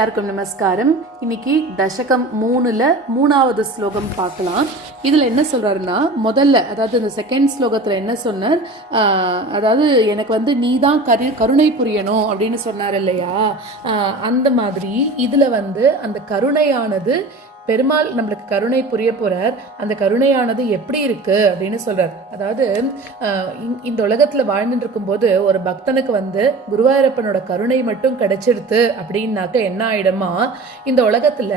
எல்லாருக்கும் நமஸ்காரம். இன்னைக்கு தசகம் 3ல 3வது ஸ்லோகம் பார்க்கலாம். இதுல என்ன சொல்றாருன்னா, முதல்ல அதாவது இந்த செகண்ட் ஸ்லோகத்துல என்ன சொன்னார், அதாவது எனக்கு நீதான் கருணை புரியணும் அப்படின்னு சொன்னார் இல்லையா, அந்த மாதிரி இதுல அந்த கருணையானது பெருமாள் நம்மளுக்கு கருணை புரிய போறார். அந்த கருணையானது எப்படி இருக்கு அப்படின்னு சொல்றார். அதாவது இந்த உலகத்துல வாழ்ந்துட்டு இருக்கும் போது ஒரு பக்தனுக்கு குருவாயூரப்பனோட கருணை மட்டும் கிடைச்சிடுது அப்படின்னாக்க என்ன ஆயிடுமா, இந்த உலகத்துல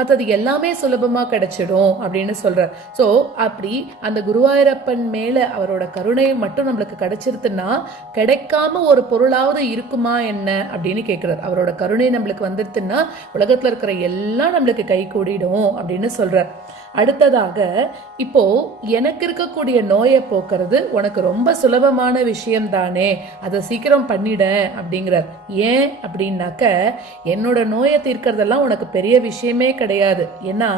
மற்றது எல்லாமே சுலபமா கிடைச்சிடும் அப்படின்னு சொல்றார். ஸோ அப்படி அந்த குருவாயூரப்பன் மேல அவரோட கருணை மட்டும் நம்மளுக்கு கிடைச்சிருதுன்னா கிடைக்காம ஒரு பொருளாவது இருக்குமா என்ன அப்படின்னு கேட்கிறார். அவரோட கருணை நம்மளுக்கு வந்துருதுன்னா உலகத்துல இருக்கிற எல்லாம் நம்மளுக்கு கை கூடிடும் அப்படின்னு சொல்றார். அடுத்ததாக இப்போ எனக்கு இருக்கக்கூடிய நோயை போக்குறது உனக்கு ரொம்ப சுலபமான விஷயம் தானே, அதை சீக்கிரம் பண்ணிட அப்படிங்கிறார். ஏன் அப்படின்னாக்க, என்னோட நோயை தீர்க்கறதெல்லாம் உனக்கு பெரிய விஷயமே கிடையாது. ஏன்னா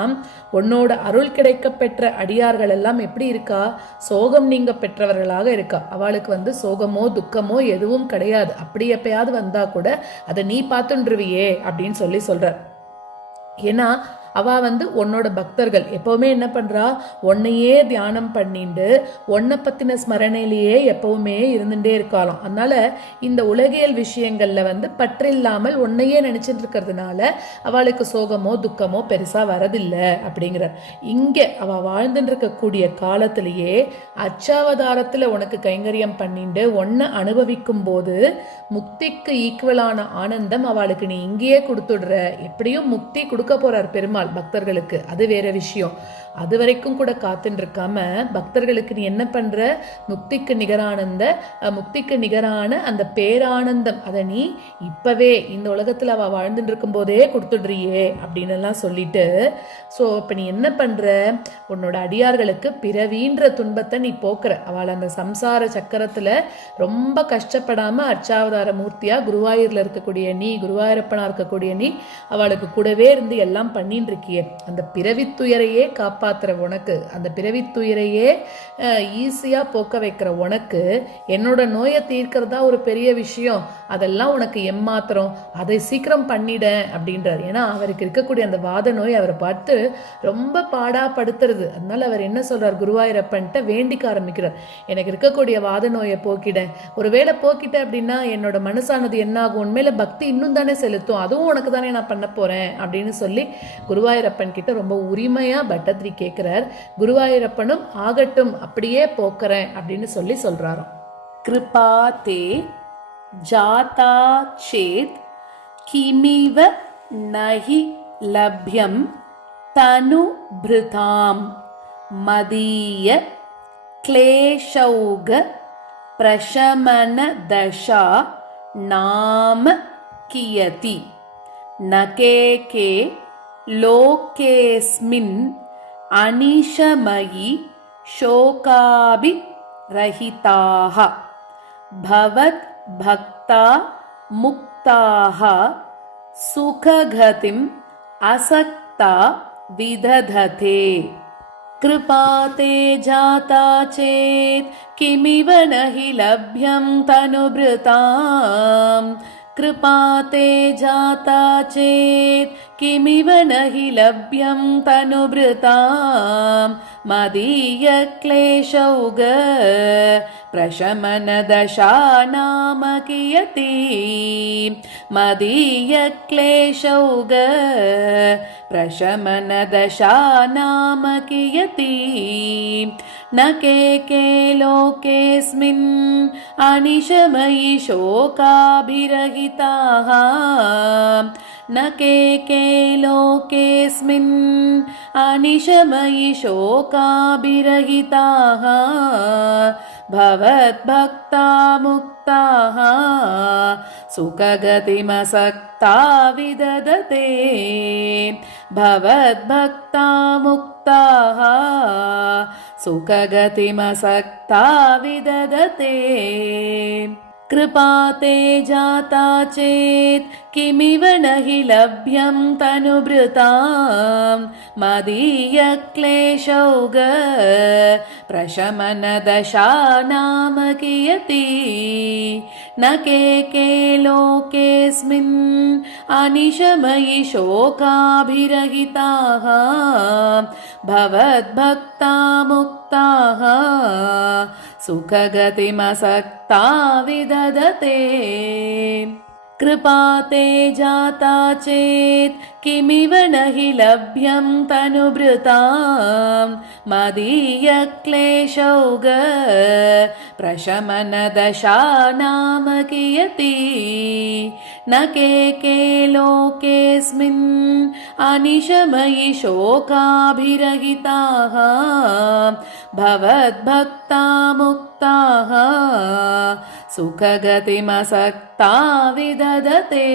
உன்னோட அருள் கிடைக்க பெற்ற அடியார்கள் எல்லாம் எப்படி இருக்கா, சோகம் நீங்க பெற்றவர்களாக இருக்கா. அவளுக்கு சோகமோ துக்கமோ எதுவும் கிடையாது. அப்படி எப்பயாவது வந்தா கூட அதை நீ பார்த்துருவியே அப்படின்னு சொல்றார். ஏன்னா அவ உன்னோட பக்தர்கள் எப்பவுமே என்ன பண்றா, உன்னையே தியானம் பண்ணிட்டு உன்னை பத்தின ஸ்மரணையிலேயே எப்பவுமே இருந்துட்டே இருக்கலாம். அதனால இந்த உலகியல் விஷயங்கள்ல பற்றில்லாமல் உன்னையே நினைச்சிட்டு இருக்கிறதுனால அவளுக்கு சோகமோ துக்கமோ பெருசா வரதில்லை அப்படிங்கிறார். இங்க அவ வாழ்ந்துட்டு இருக்கக்கூடிய காலத்திலேயே அச்சாவதாரத்துல உனக்கு கைங்கரியம் பண்ணிட்டு உன்னை அனுபவிக்கும் போது முக்திக்கு ஈக்குவலான ஆனந்தம் அவளுக்கு நீ இங்கேயே கொடுத்துடுற. எப்படியும் முக்தி கொடுக்க போறார் பெருமாள் பக்தர்களுக்கு, அது வேற விஷயம். அது வரைக்கும் கூட காத்துட்டு இருக்காம பக்தர்களுக்கு நீ என்ன பண்ற, முக்திக்கு நிகரான அந்த பேரானந்தம் அதை நீ இப்பவே இந்த உலகத்துல அவ வாழ்ந்துட்டு இருக்கும் போதே கொடுத்துடுறியே அப்படின்னு எல்லாம் சொல்லிட்டு, ஸோ இப்ப நீ என்ன பண்ற, உன்னோட அடியார்களுக்கு பிறவின்ற துன்பத்தை நீ போக்குற. அவள் அந்த சம்சார சக்கரத்துல ரொம்ப கஷ்டப்படாம அர்ச்சாவதார மூர்த்தியா குருவாயூர்ல இருக்கக்கூடிய நீ, குருவாயூரப்பனா இருக்கக்கூடிய நீ அவளுக்கு கூடவே இருந்து எல்லாம் பண்ணிட்டு இருக்கியே. அந்த பிறவித்துயரையே காப்பாத்துற உனக்கு, அந்த பிறவித்துயரையே ஈஸியா போக்க வைக்கிற உனக்கு என்னோட நோயை தீர்க்கிறதா ஒரு பெரிய விஷயம், அதெல்லாம் உனக்கு எம்மாத்திரம், அதை சீக்கிரம் பண்ணிட அப்படின்றார். ஏன்னா அவருக்கு இருக்கக்கூடிய அந்த வாத நோய் அவரை பார்த்து ரொம்ப பாடாப்படுத்துறது. அதனால அவர் என்ன சொல்றார், குருவாயூரப்பன்ட்ட வேண்டிக்க ஆரம்பிக்கிறார். எனக்கு இருக்கக்கூடிய வாத நோயை போக்கிட, ஒருவேளை போக்கிட்ட அப்படின்னா என்னோட மனசானது என்ன ஆகும், உண்மையில பக்தி இன்னும் தானே செலுத்தும், அதுவும் உனக்கு தானே நான் பண்ண போறேன் அப்படின்னு சொல்லி குருவாயூரப்பன் கிட்ட ரொம்ப உரிமையா பட்டத்ரி கேட்கிறார். குருவாயூரப்பனும் ஆகட்டும் அப்படியே போக்குறேன் அப்படின்னு சொல்றாராம். கிருபாதே ஜாதா சேத் கிமிவ நஹி லப்யம் தனு பிருதாம் மதீய க்லேஷௌக பிரஷமன தஷா நாம கியதி நகேகே லோகேஸ்மின் அனிஷமயி ஷோகாபி ரஹிதாஹ பவத் பக்தா முக்தாஹ சுககதிம் அசக்தா விதததே. கிருபாதே ஜாதா சேத் கிமிவ நஹி லப்யம் தனுப்ருதாம். கிருபாதே ஜாதா சேத் கிமிவ நஹி லப்யம் தனுப்ருதாம் மதீய க்லேஷௌக பிரஷமன தஷா நாம கியதி. மதீய க்லேஷௌக பிரஷமன தஷா நாம கியதி. நகேகே லோகேஸ்மின் அனிஷமயி ஷோகாபிரஹிதாஹ. நகேகே லோகேஸ்மின் அனிஷமயி ஷோகாபிரஹிதாஹ பவத் பக்தா முக்தாஹ சுககதிமசக்தா விதததே. பவத் பக்தா முக்தாஹ சுககதிமசக்தா விதததே. कृपा ते जाता चेत् किमिव न हि लभ्यं तनुभृतां मदीयक्लेशौग प्रशमनदशा नाम कियती न के लोकेऽस्मिन् अनिशमयि शोकाभिरहिताः भवद्भक्ता मुक्ताः सुखगतिमसक्ता विदधते कृपा ते जाता चेत् किमिव न हि लभ्यं तनुभृतां मदीयक्लेशौग प्रशमनदशा नाम कियती न के लोकेऽस्मिन् अनिशमयि शोकाभिरहिताः भवद्भक्ता मुक्ताः सुखगतिमसक्ता विदधते।